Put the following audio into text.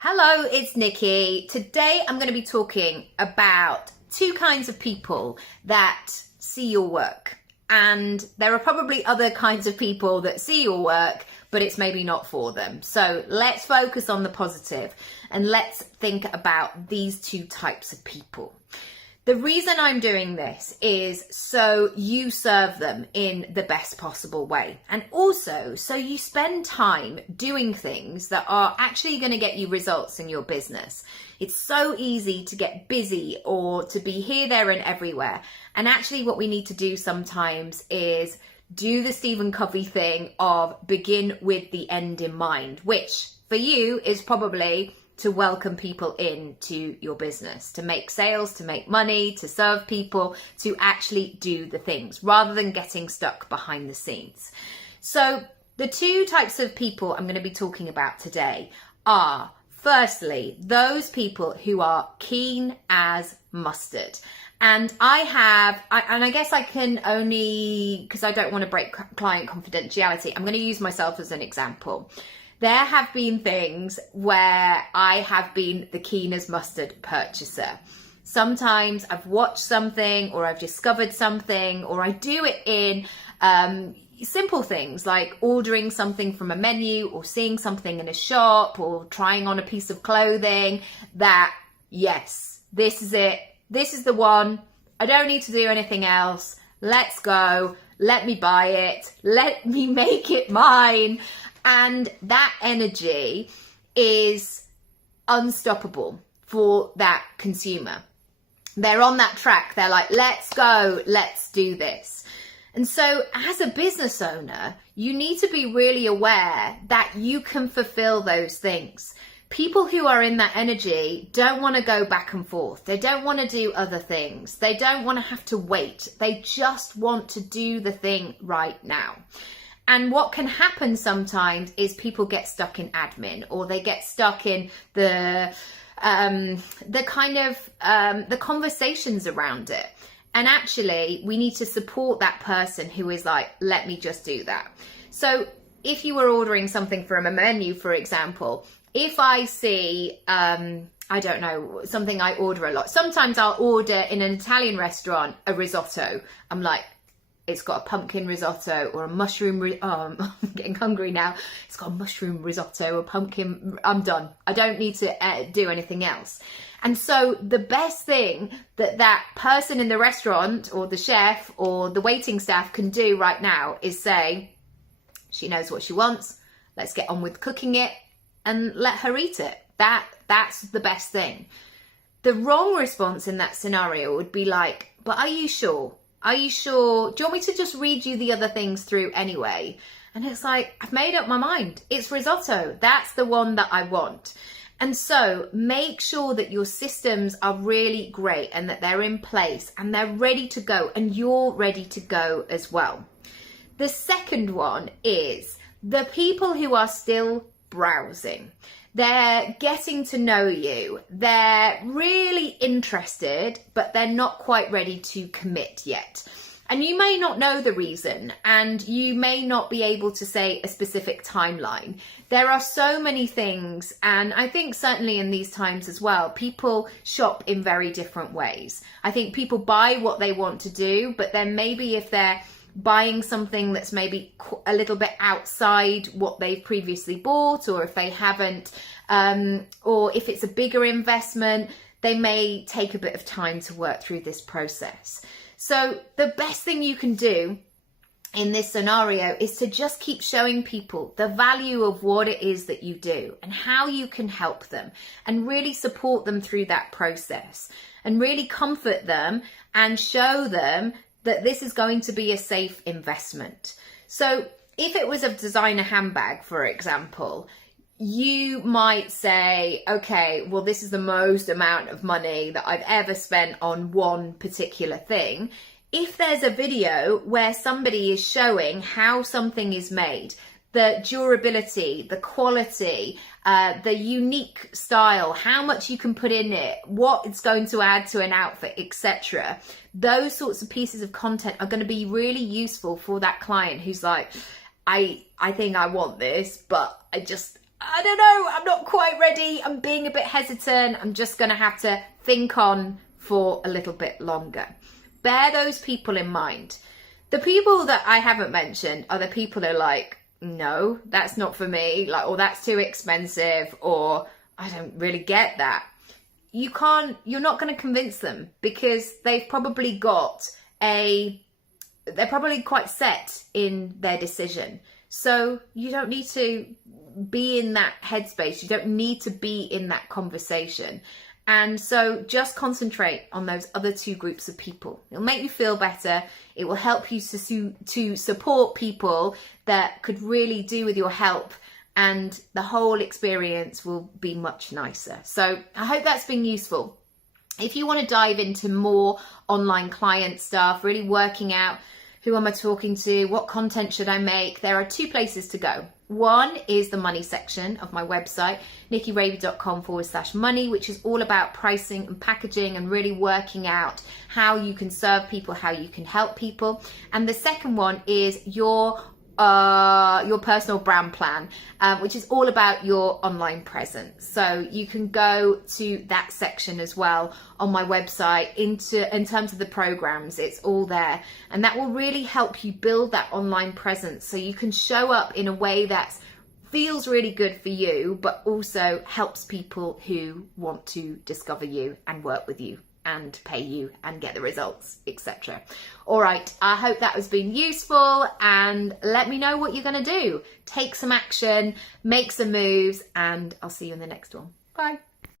Hello, it's Nikki. Today I'm going to be talking about two kinds of people that see your work. And there are probably other kinds of people that see your work, but it's maybe not for them. So let's focus on the positive and let's think about these two types of people. The reason I'm doing this is so you serve them in the best possible way. And also so you spend time doing things that are actually going to get you results in your business. It's so easy to get busy or to be here, there and everywhere. And actually what we need to do sometimes is do the Stephen Covey thing of begin with the end in mind, which for you is probably to welcome people into your business, to make sales, to make money, to serve people, to actually do the things rather than getting stuck behind the scenes. So the two types of people I'm going to be talking about today are, firstly, those people who are keen as mustard. And I guess I can only, because I don't want to break client confidentiality, I'm going to use myself as an example. There have been things where I have been the keen as mustard purchaser. Sometimes I've watched something or I've discovered something, or I do it in simple things like ordering something from a menu or seeing something in a shop or trying on a piece of clothing that, yes, this is it. This is the one. I don't need to do anything else. Let's go. Let me buy it. Let me make it mine. And that energy is unstoppable for that consumer. They're on that track. They're like, let's go, let's do this. And so as a business owner, you need to be really aware that you can fulfill those things. People who are in that energy don't want to go back and forth. They don't want to do other things. They don't want to have to wait. They just want to do the thing right now. And what can happen sometimes is people get stuck in admin, or they get stuck in the conversations around it. And actually, we need to support that person who is like, let me just do that. So if you were ordering something from a menu, for example, if I see, I don't know, something I order a lot. Sometimes I'll order in an Italian restaurant a risotto. I'm like, it's got a pumpkin risotto or a mushroom, I'm getting hungry now. It's got a mushroom risotto, a pumpkin, I'm done. I don't need to do anything else. And so the best thing that person in the restaurant or the chef or the waiting staff can do right now is say, she knows what she wants. Let's get on with cooking it and let her eat it. That's the best thing. The wrong response in that scenario would be like, but are you sure? Are you sure? Do you want me to just read you the other things through anyway? And it's like, I've made up my mind. It's risotto. That's the one that I want. And so make sure that your systems are really great and that they're in place and they're ready to go and you're ready to go as well. The second one is the people who are still browsing. They're getting to know you. They're really interested, but they're not quite ready to commit yet. And you may not know the reason, and you may not be able to say a specific timeline. There are so many things, and I think certainly in these times as well, people shop in very different ways. I think people buy what they want to do, but then maybe if they're buying something that's maybe a little bit outside what they've previously bought, or if they haven't, or if it's a bigger investment, they may take a bit of time to work through this process. So the best thing you can do in this scenario is to just keep showing people the value of what it is that you do and how you can help them and really support them through that process and really comfort them and show them that this is going to be a safe investment. So if it was a designer handbag, for example, you might say, okay, well, this is the most amount of money that I've ever spent on one particular thing. If there's a video where somebody is showing how something is made, the durability, the quality, the unique style, how much you can put in it, what it's going to add to an outfit, etc. Those sorts of pieces of content are going to be really useful for that client who's like, I think I want this, but I don't know, I'm not quite ready, I'm being a bit hesitant, I'm just going to have to think on for a little bit longer. Bear those people in mind. The people that I haven't mentioned are the people who are like, no, that's not for me, like, or that's too expensive, or I don't really get that. You're not going to convince them, because they've probably they're probably quite set in their decision. So you don't need to be in that headspace. You don't need to be in that conversation. And so just concentrate on those other two groups of people. It'll make you feel better. It will help you to support people that could really do with your help, and the whole experience will be much nicer. So I hope that's been useful. If you want to dive into more online client stuff, really working out who am I talking to, what content should I make, there are two places to go. One is the money section of my website, nickyraby.com/money, which is all about pricing and packaging and really working out how you can serve people, how you can help people. And the second one is your personal brand plan, which is all about your online presence. So you can go to that section as well on my website. In terms of the programs, it's all there, and that will really help you build that online presence so you can show up in a way that feels really good for you, but also helps people who want to discover you and work with you and pay you and get the results, etc. All right, I hope that has been useful, and let me know what you're going to do. Take some action, make some moves, and I'll see you in the next one. Bye.